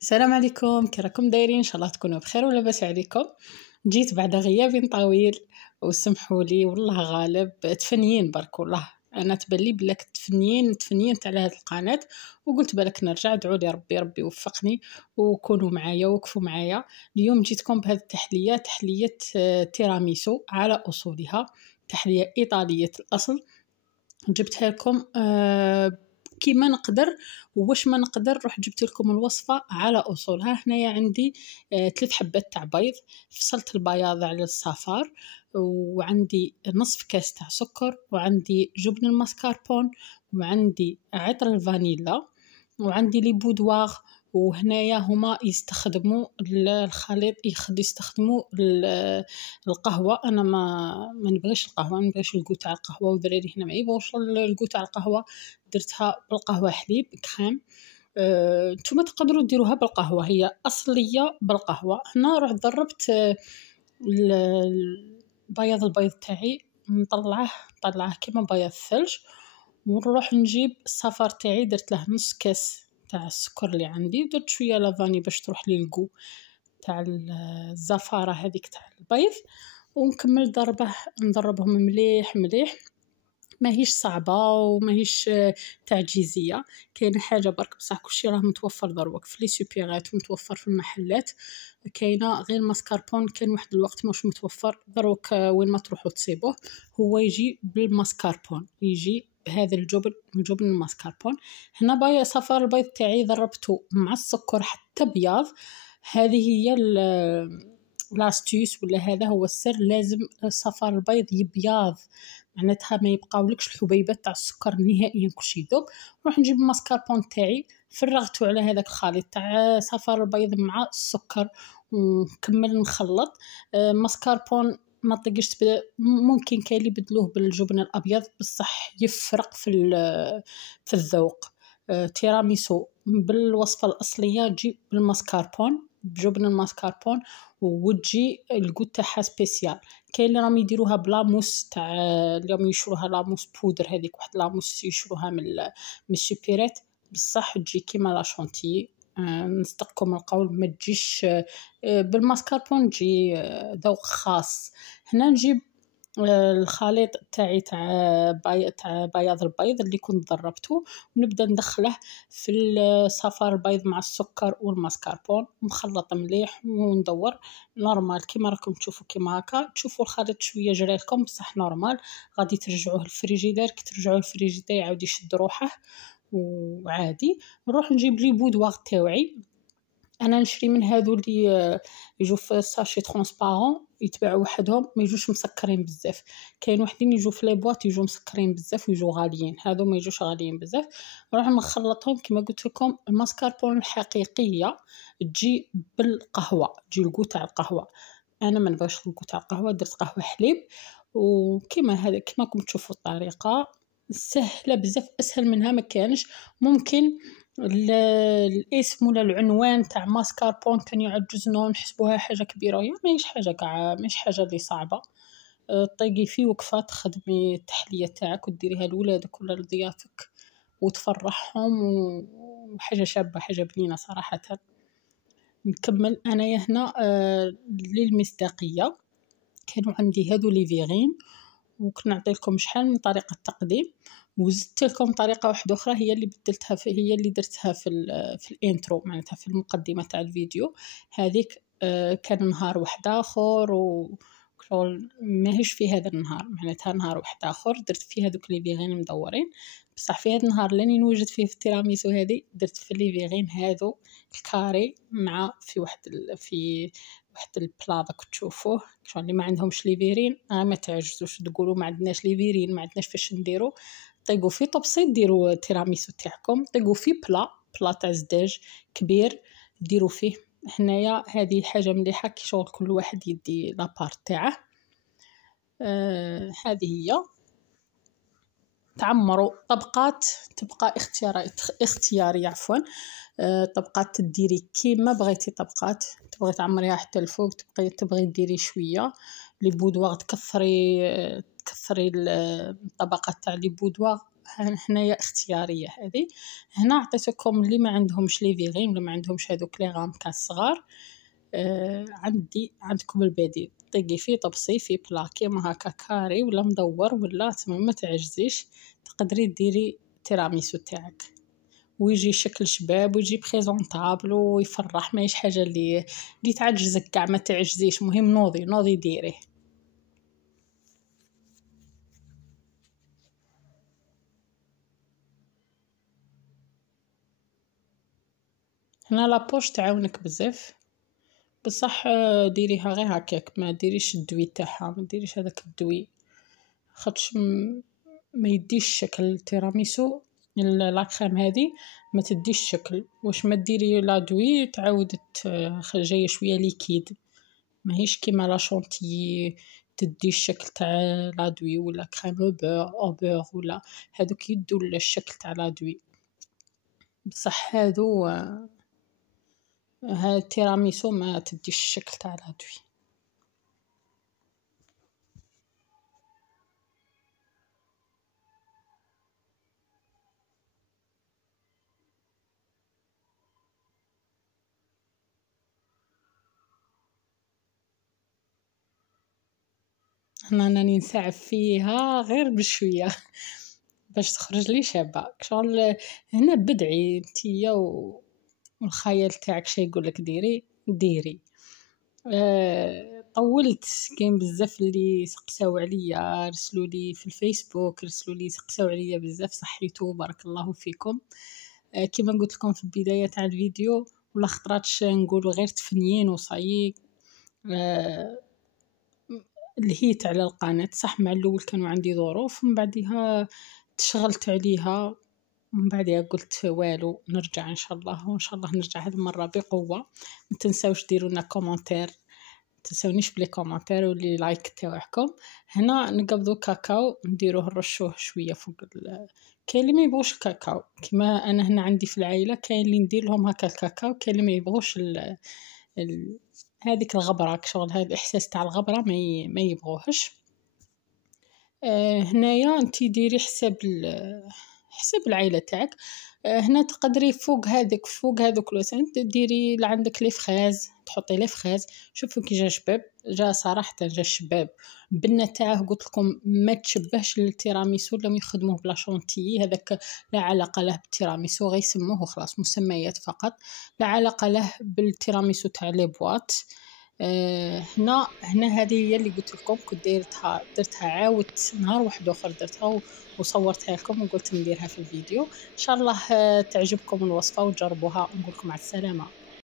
السلام عليكم، كي راكم دايرين؟ ان شاء الله تكونوا بخير ولاباس عليكم. جيت بعد غياب طويل وسمحوا لي والله غالب تفنيين برك والله. انا تبان لي بلاك تفنينت على هذه القناه، وقلت بالك نرجع. ادعوا لي ربي يوفقني وكونوا معايا وقفوا معايا. اليوم جيتكم بهذه تحليه تيراميسو على اصولها، تحليه ايطاليه الاصل. جبتها لكم كيما نقدر واش ما نقدر. روح جبت لكم الوصفه على اصولها. هنايا عندي 3 حبات تاع بيض، فصلت البياض على الصفار، وعندي نصف كاس تاع سكر، وعندي جبن الماسكاربون، وعندي عطر الفانيلا، وعندي لي بودواغ. وهنايا هما يستخدموا الخليط، يستخدموا القهوه. انا ما نبغيش القهوه، ما نبغيش الكو تاع القهوه، والدراري هنا ما يبغوش الكو تاع القهوه. درتها بالقهوه حليب كريم. نتوما تقدروا ديروها بالقهوه، هي اصليه بالقهوه. هنا رحت ضربت البيض تاعي، طلعه كيما بياض الثلج. ونروح نجيب الصفار تاعي، درت له نص كاس تاع السكر اللي عندي، ودرت شويه لافاني باش تروح لي الكو تاع الزفاره هذيك تاع البيض. ونكمل نضربهم مليح. ماهيش صعبه وماهيش تعجيزيه. كاينه حاجه برك بصح كلشي راه متوفر دروك في لي سوبيرات ومتوفر في المحلات. كاينه غير ماسكاربون، كان واحد الوقت مش متوفر دروك. وين ما تروحوا تصيبوه هو يجي بالماسكاربون، يجي بهذا الجبن الماسكاربون. هنا بايا صفار البيض تاعي ضربته مع السكر حتى بياض. هذه هي لاستيوس، ولا هذا هو السر. لازم صفار البيض يبياض، معناتها ما يبقاولكش الحبيبات تاع السكر نهائيا، كلشي يذوب. نروح نجيب الماسكاربون تاعي، فرغته على هذاك الخليط تاع صفار البيض مع السكر، ونكمل نخلط. ماسكاربون ما تقدرش تبدا، ممكن كاين اللي يبدلوه بالجبن الابيض بصح يفرق في الذوق. تيراميسو بالوصفه الاصليه تجي بالماسكاربون، بجبن الماسكاربون، وتجي الكوت تاعها سبيسيال. كاين اللي راهم يديروها بلاموس تاع، اليوم يشروها لاموس بودر، هذيك واحد لاموس يشروها من السوبيرات، بصح تجي كيما لا شونتي. نصدقكم القول ما تجيش بالماسكاربون، تجي ذوق خاص. هنا نجيب الخليط تاعي تاع بياض البيض اللي كنت ضربته، ونبدا ندخله في الصفار البيض مع السكر والماسكاربون، مخلط مليح وندور نورمال كيما راكم تشوفوا. كيما هكا تشوفوا الخليط شويه جرى لكم بصح نورمال. غادي ترجعوه للفريجيدير، كي ترجعوه للفريجيدير يعاود يشد روحه وعادي. نروح نجيب لي بودواغ تاوعي. انا نشري من هذو اللي يجوا في ساشي ترونسبارون، يتباعوا وحدهم، ما يجوش مسكرين بزاف. كاين وحدين يجوا في لي بواط يجوا مسكرين بزاف ويجوا غاليين، هذو ما يجوش غاليين بزاف. نروح نخلطهم كما قلت لكم. الماسكاربون الحقيقيه تجي بالقهوه، تجي الكو تاع القهوه. انا ما نبغيش الكو تاع القهوه، درت قهوه حليب. وكما هذا كما راكم تشوفوا الطريقه سهله بزاف، اسهل منها ما كانش. ممكن الاسم ولا العنوان تاع ماسكاربون كان يعجزنا نحسبوها حاجه كبيره، هي ماهيش حاجه كاع، ماهيش حاجه اللي صعبه. طيقي في وقفه تخدمي التحليه تاعك وديريها لولادك ولا لضيافك وتفرحهم، وحاجه شابه، حاجه بنينه صراحه. نكمل انايا هنا للمصداقيه. كانوا عندي هذو لي فيغين، وكنا نعطي لكم شحال من طريقه تقديم، وزدت لكم طريقه واحده اخرى هي اللي بدلتها هي اللي درتها في الانترو، معناتها في المقدمه تاع الفيديو. هذيك كان نهار واحد اخر ماهيش في هذا النهار، معناتها نهار واحد اخر درت فيه هذوك لي فيغين مدورين. بصح في هذا النهار اللي نوجد فيه في التيراميسو هذه درت في لي فيغين هذو الكاري مع في واحد البلا داك تشوفوه. شغل اللي ما عندهمش لي فيرين ما تعجزوش تقولوا ما عندناش لي فيرين، ما عندناش فاش نديرو. طيقوا في طبسي ديروا تيراميسو تاعكم، طيقوا في بلا تاع زداج كبير ديروا فيه. هنايا هذه حاجه مليحه كي شغل كل واحد يدي لابارت تاعه. هذه هي. تعمروا طبقات، تبقى اختياري عفوا. طبقات تديري كيما بغيتي، طبقات تبغي تعمريها حتى الفوق، تبغي ديري شويه لي بودواغ، تكثري الطبقات تاع لي بودواغ هنايا اختياريه هذه. هنا عطيتكم اللي ما عندهمش لي فيغين ولا ما عندهمش هذوك لي غامكا الصغار، عندكم البديل، طيقي فيه طبسي فيه بلا كيما هكا كاري ولا مدور ولا تما ما تعجزيش، تقدري ديري تيراميسو تاعك ويجي شكل شباب ويجي بريزونطابل ويفرح، ماهيش حاجه اللي تعجزك كاع، ما تعجزيش، مهم نوضي ديريه. هنا لابوش تعاونك بزاف، بصح ديريها غير هكاك، ما ديريش الدوي تاعها، ما ديريش هذاك الدوي خاطش ما يديش شكل التيراميسو. لاكريم هذه ما تديش شكل، واش ما ديري لا دوي تعاود جايه شويه ليكيد، ماهيش كيما لا شونتيي تدي الشكل تاع لا دوي ولا كريم او بور ولا هذوك يدوا الشكل تاع لا دوي. بصح هذو التيراميسو ما تديش الشكل تاع لا دوي. هنا راني نساعد فيها غير بشويه باش تخرج لي شابه شغل. هنا بدعي نتيا والخيال تاعك شي يقولك ديري. طولت، كاين بزاف اللي سقساو عليا، رسلوا لي في الفيسبوك، رسلوا لي سقساو عليا بزاف، صحيتو بارك الله فيكم. كما قلت لكم في البدايه تاع الفيديو، ولا خطراتش نقولوا غير تفنيين وصايي. لهيت على القناة صح، مع الاول كانوا عندي ظروف، ومن بعدها تشغلت عليها، ومن بعدها قلت والو نرجع ان شاء الله، وان شاء الله نرجع هذه المره بقوه. ما تنساوش ديروا لنا كومنتير، تنسونيش بلي كومنتير واللي لايك تاعكم. هنا نقبضوا كاكاو نديروه نرشوه شويه فوق كاين اللي ما يبغوش الكاكاو، كما انا هنا عندي في العائله كاين اللي ندير لهم هكا الكاكاو، كاين اللي ما يبغوش هذيك الغبره، شغل هذا الاحساس تاع الغبره ما يبغوهش. هنايا انتي ديري حسب العائله تاعك. هنا تقدري فوق هذوك الوسن ديري اللي عندك لي فخاز، تحطي لي فخاز. شوفوا كي جا شباب، جا صراحه جا شباب. البنه تاعه قلت لكم ما تشبهش للتيراميسو، لما يخدموه بلا شونتيي هذاك لا علاقه له بالتيراميسو، غير يسموه خلاص مسميات فقط، لا علاقه له بالتيراميسو تاع لي بواط. هنا هذه هي اللي قلت لكم، كنت درتها عاودت نهار واحد اخر درتها وصورتها لكم وقلت نديرها في الفيديو. ان شاء الله تعجبكم الوصفه وتجربوها، ونقول لكم على السلامه.